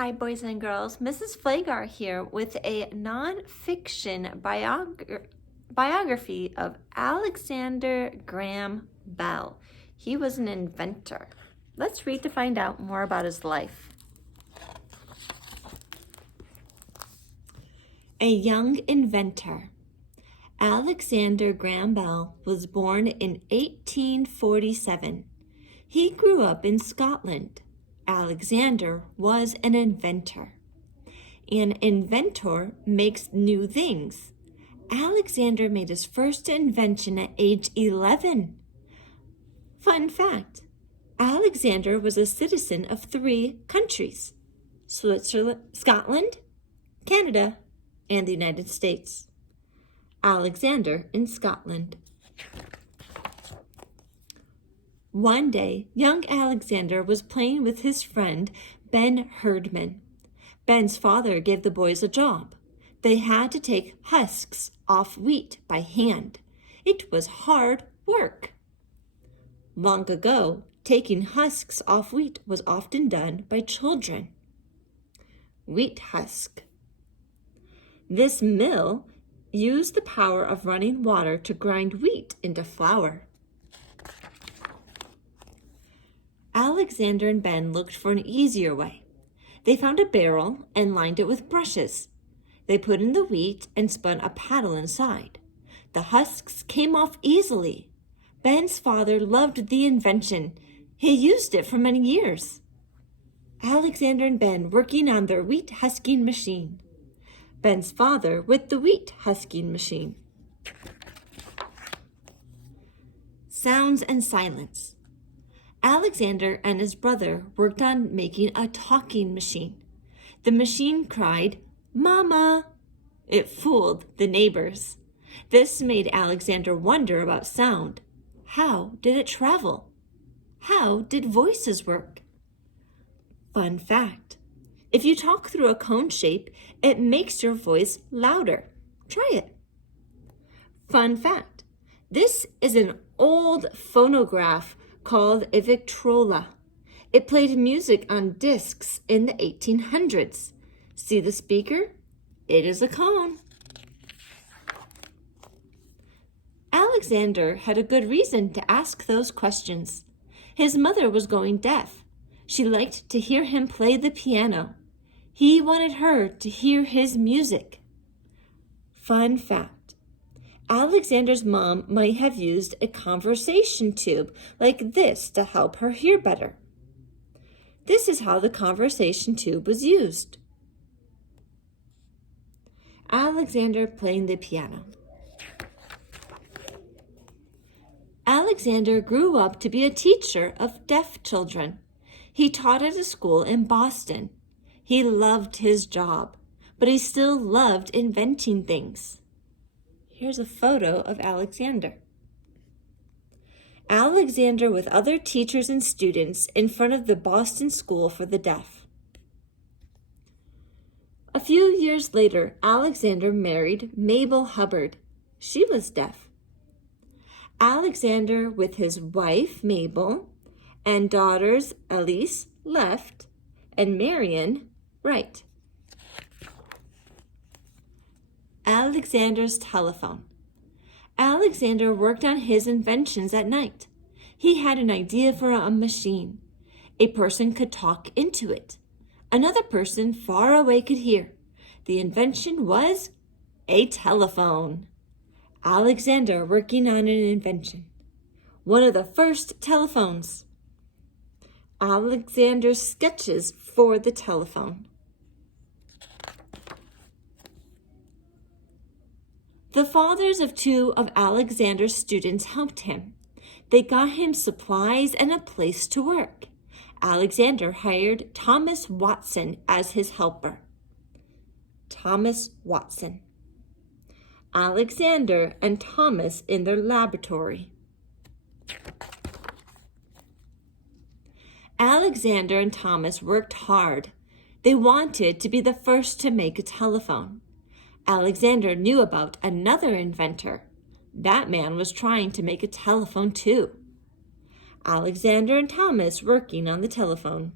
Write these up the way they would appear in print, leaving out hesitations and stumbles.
Hi, boys and girls. Mrs. Flagar here with a nonfiction biography of Alexander Graham Bell. He was an inventor. Let's read to find out more about his life. A young inventor. Alexander Graham Bell was born in 1847. He grew up in Scotland. Alexander was an inventor. An inventor makes new things. Alexander made his first invention at age 11. Fun fact, Alexander was a citizen of 3 countries: Switzerland, Scotland, Canada, and the United States. Alexander in Scotland. One day, young Alexander was playing with his friend, Ben Herdman. Ben's father gave the boys a job. They had to take husks off wheat by hand. It was hard work. Long ago, taking husks off wheat was often done by children. Wheat husk. This mill used the power of running water to grind wheat into flour. Alexander and Ben looked for an easier way. They found a barrel and lined it with brushes. They put in the wheat and spun a paddle inside. The husks came off easily. Ben's father loved the invention. He used it for many years. Alexander and Ben working on their wheat husking machine. Ben's father with the wheat husking machine. Sounds and silence. Alexander and his brother worked on making a talking machine. The machine cried, "Mama!" It fooled the neighbors. This made Alexander wonder about sound. How did it travel? How did voices work? Fun fact, if you talk through a cone shape, it makes your voice louder. Try it. Fun fact, this is an old phonograph called a Victrola. It played music on discs in the 1800s. See the speaker? It is a cone. Alexander had a good reason to ask those questions. His mother was going deaf. She liked to hear him play the piano. He wanted her to hear his music. Fun fact, Alexander's mom might have used a conversation tube like this to help her hear better. This is how the conversation tube was used. Alexander playing the piano. Alexander grew up to be a teacher of deaf children. He taught at a school in Boston. He loved his job, but he still loved inventing things. Here's a photo of Alexander. Alexander with other teachers and students in front of the Boston School for the Deaf. A few years later, Alexander married Mabel Hubbard. She was deaf. Alexander with his wife, Mabel, and daughters, Elise, left, and Marion, right. Alexander's telephone. Alexander worked on his inventions at night. He had an idea for a machine. A person could talk into it. Another person far away could hear. The invention was a telephone. Alexander working on an invention. One of the first telephones. Alexander's sketches for the telephone. The fathers of 2 of Alexander's students helped him. They got him supplies and a place to work. Alexander hired Thomas Watson as his helper. Thomas Watson. Alexander and Thomas in their laboratory. Alexander and Thomas worked hard. They wanted to be the first to make a telephone. Alexander knew about another inventor. That man was trying to make a telephone too. Alexander and Thomas working on the telephone.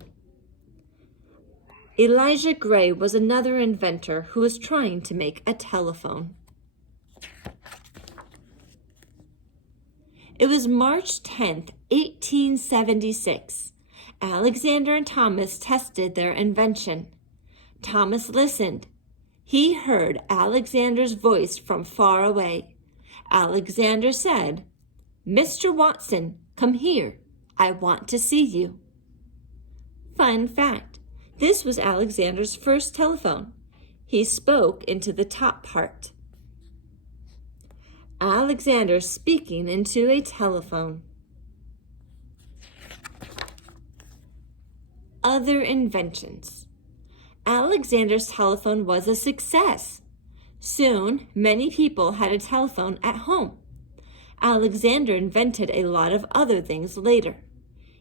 Elijah Gray was another inventor who was trying to make a telephone. It was March 10th, 1876. Alexander and Thomas tested their invention. Thomas listened. He heard Alexander's voice from far away. Alexander said, "Mr. Watson, come here. I want to see you." Fun fact, this was Alexander's first telephone. He spoke into the top part. Alexander speaking into a telephone. Other inventions. Alexander's telephone was a success. Soon, many people had a telephone at home. Alexander invented a lot of other things later.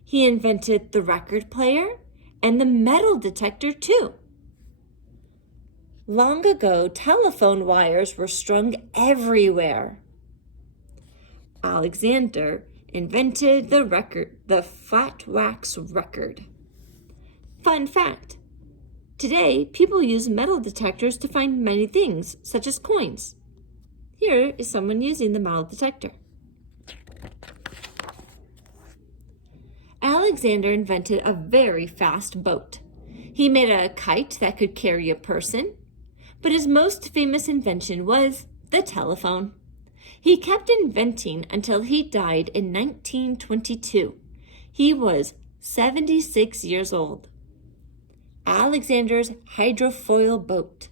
He invented the record player and the metal detector too. Long ago, telephone wires were strung everywhere. Alexander invented the flat wax record. Fun fact, today people use metal detectors to find many things, such as coins. Here is someone using the metal detector. Alexander invented a very fast boat. He made a kite that could carry a person, but his most famous invention was the telephone. He kept inventing until he died in 1922. He was 76 years old. Alexander's hydrofoil boat.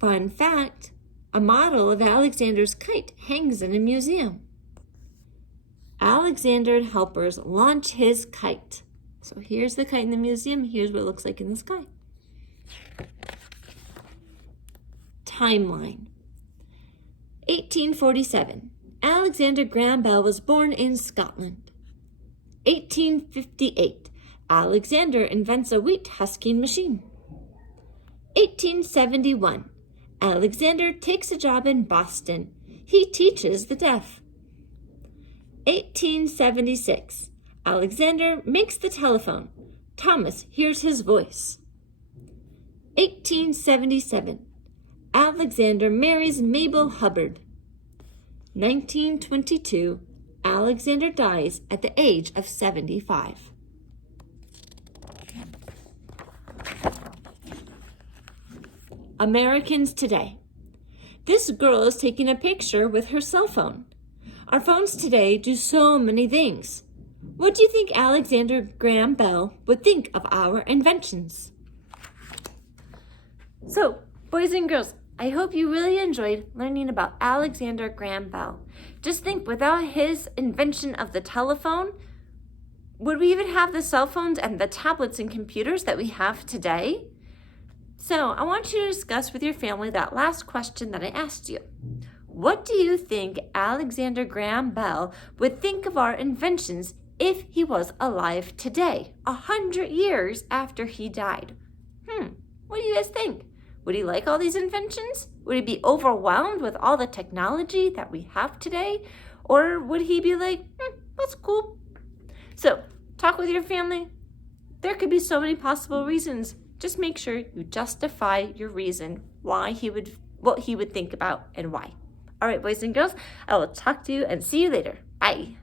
Fun fact, a model of Alexander's kite hangs in a museum. Alexander and helpers launch his kite. So here's the kite in the museum. Here's what it looks like in the sky. Timeline. 1847. Alexander Graham Bell was born in Scotland. 1858. Alexander invents a wheat husking machine. 1871. Alexander takes a job in Boston. He teaches the deaf. 1876. Alexander makes the telephone. Thomas hears his voice. 1877. Alexander marries Mabel Hubbard. 1922. Alexander dies at the age of 75. Americans today. This girl is taking a picture with her cell phone. Our phones today do so many things. What do you think Alexander Graham Bell would think of our inventions? So, boys and girls, I hope you really enjoyed learning about Alexander Graham Bell. Just think, without his invention of the telephone, would we even have the cell phones and the tablets and computers that we have today? So I want you to discuss with your family that last question that I asked you. What do you think Alexander Graham Bell would think of our inventions if he was alive today, 100 years after he died? What do you guys think? Would he like all these inventions? Would he be overwhelmed with all the technology that we have today? Or would he be like, that's cool? So talk with your family. There could be so many possible reasons. Just make sure you justify your reason what he would think about and why. All right, boys and girls, I will talk to you and see you later. Bye.